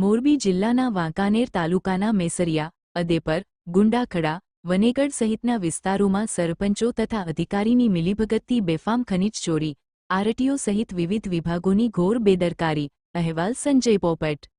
મોરબી જિલ્લાના વાંકાનેર તાલુકાના મેસરિયા, અદેપર, ગુંડાખડા, વનેગઢ સહિતના વિસ્તારોમાં સરપંચો તથા અધિકારીની મિલીભગતથી બેફામ ખનીજ ચોરી, આરટીઓ સહિત વિવિધ વિભાગોની ઘોર બેદરકારી, અહેવાલ સંજય પોપટ.